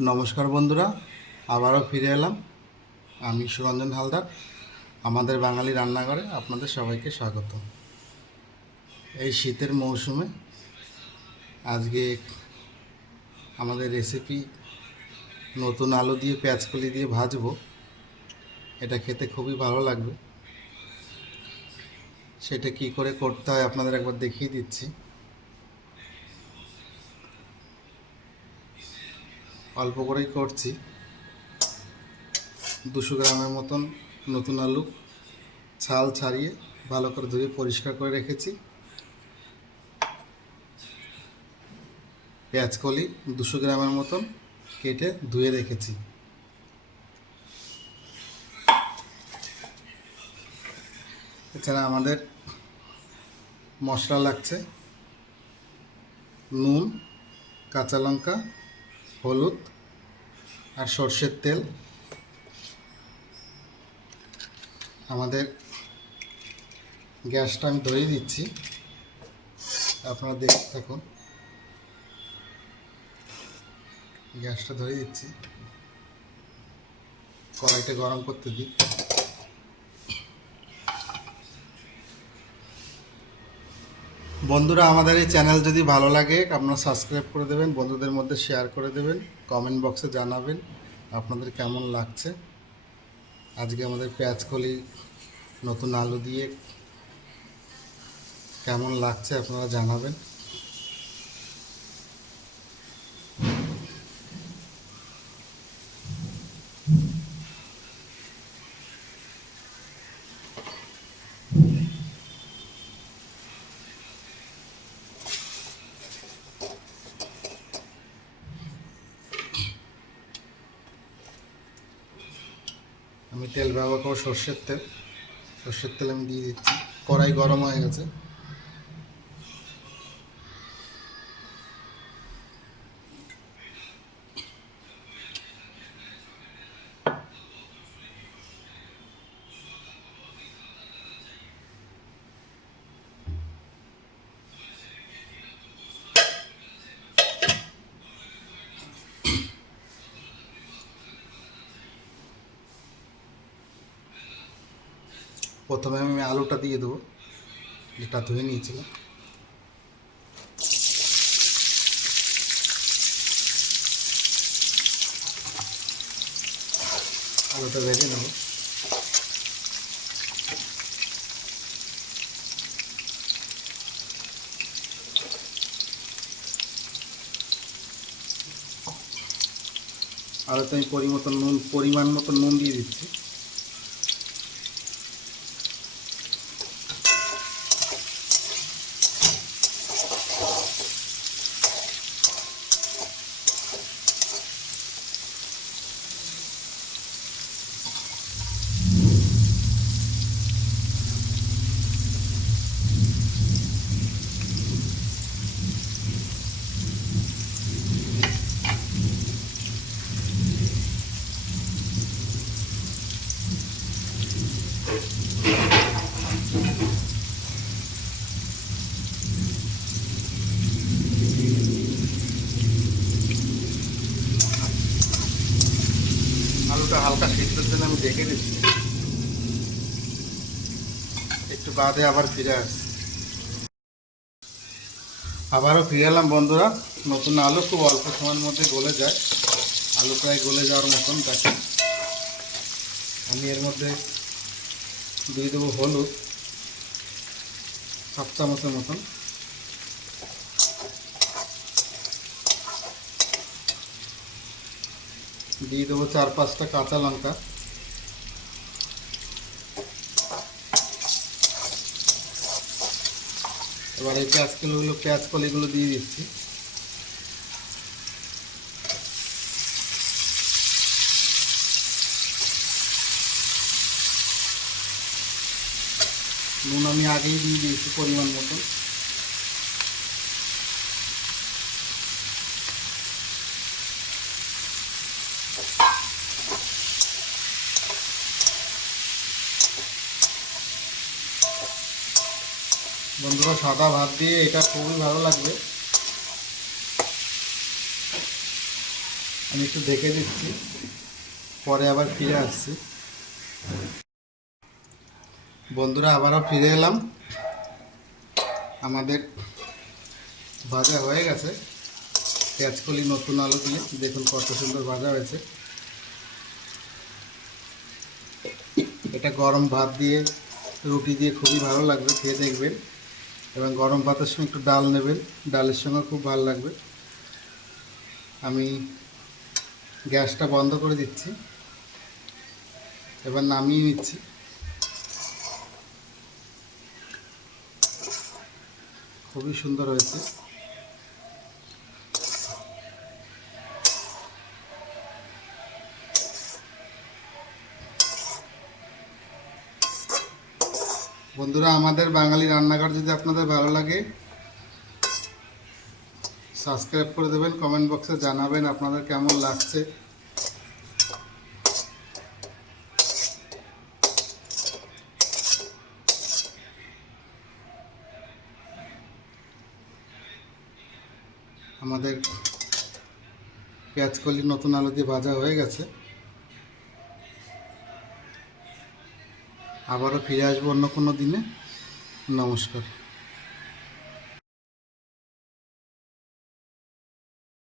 নমস্কার বন্ধুরা, আবারও ফিরে এলাম। আমি সুরঞ্জন হালদার, আমাদের বাঙালি রান্নাঘরে আপনাদের সবাইকে স্বাগত। এই শীতের মৌসুমে আজকে আমাদের রেসিপি নতুন আলু দিয়ে, পেঁয়াজকলি দিয়ে ভাজবো। এটা খেতে খুবই ভালো লাগবে। সেটা কি করে করতে হয় আপনাদের একবার দেখিয়ে দিচ্ছি। অল্প করেই করছি। দুশো গ্রামের মতন নতুন আলু ছাল ছাড়িয়ে ভালো করে ধুয়ে পরিষ্কার করে রেখেছি। পেঁয়াজকলি দুশো গ্রামের মতন কেটে ধুয়ে রেখেছি। এছাড়া আমাদের মশলা লাগছে নুন, কাঁচা লঙ্কা হলুদ আর সর্ষের তেল। আমাদের গ্যাসটা আমি ধরিয়ে দিচ্ছি। আপনারা দেখতে থাকুন গ্যাসটা ধরিয়ে দিচ্ছি। কড়াইটা গরম করতে দিই। বন্ধুরা, আমাদের এই চ্যানেল যদি ভালো লাগে, আপনারা সাবস্ক্রাইব করে দেবেন, বন্ধুদের মধ্যে শেয়ার করে দেবেন কমেন্ট বক্সে জানাবেন আপনাদের কেমন লাগছে। আজকে আমাদের পেঁয়াজকলি নতুন আলু দিয়ে কেমন লাগছে আপনারা জানাবেন। আমি তেল ব্যবহার করব সর্ষের তেল। সর্ষের তেল আমি দিয়ে দিচ্ছি। কড়াই গরম হয়ে গেছে। প্রথমে আমি আলুটা দিয়ে দেবো, যেটা ধুয়ে নিয়েছিলাম। আলুটা ভেজে নেব। আলুতে আমি পরিমতো নুন, পরিমাণ মতো নুন দিয়ে দিচ্ছি। জন্য আমি একটু বাদে আবার ফিরে আসছি। আবারও ফিরে এলাম বন্ধুরা, নতুন আলু খুব অল্প সময়ের মধ্যে গলে যায়। আলু প্রায় গলে যাওয়ার মতন দেখে আমি এর মধ্যে দিয়ে দেবো হলুদ হাফ চামচের মতন। দিয়ে দেবো চার পাঁচটা কাঁচা লঙ্কা। এবার এই পেঁয়াজ কলিগুলো পেঁয়াজ কলিগুলো দিয়ে দিচ্ছি। নুন আমি আগেই দিয়ে দিয়েছি পরিমাণ মতন। বন্ধুরা, সাদা ভাত দিয়ে এটা খুবই ভালো লাগবে। আমি একটু দেখে দিচ্ছি, পরে আবার ফিরে আসছি। বন্ধুরা, আবারও ফিরে এলাম। আমাদের ভাজা হয়ে গেছে। পেঁয়াজকলি নতুন আলু দিয়ে। দেখুন কত সুন্দর ভাজা হয়েছে। এটা গরম ভাত দিয়ে, রুটি দিয়ে খুবই ভালো লাগবে, খেয়ে দেখবেন। এবং গরম ভাতের সঙ্গে একটু ডাল নেবেন। ডালের সঙ্গে খুব ভালো লাগবে। আমি গ্যাসটা বন্ধ করে দিচ্ছি। এবার নামিয়ে নিচ্ছি। খুবই সুন্দর হয়েছে। বন্ধুরা, আমাদের বাঙালি রান্নাঘর যদি আপনাদের ভালো লাগে সাবস্ক্রাইব করে দেবেন কমেন্ট বক্সে জানাবেন আপনাদের কেমন লাগছে। আমাদের পেঁয়াজকলি নতুন আলু দিয়ে ভাজা হয়ে গেছে। আবারও ফিরে আসব অন্য কোনো দিনে। নমস্কার।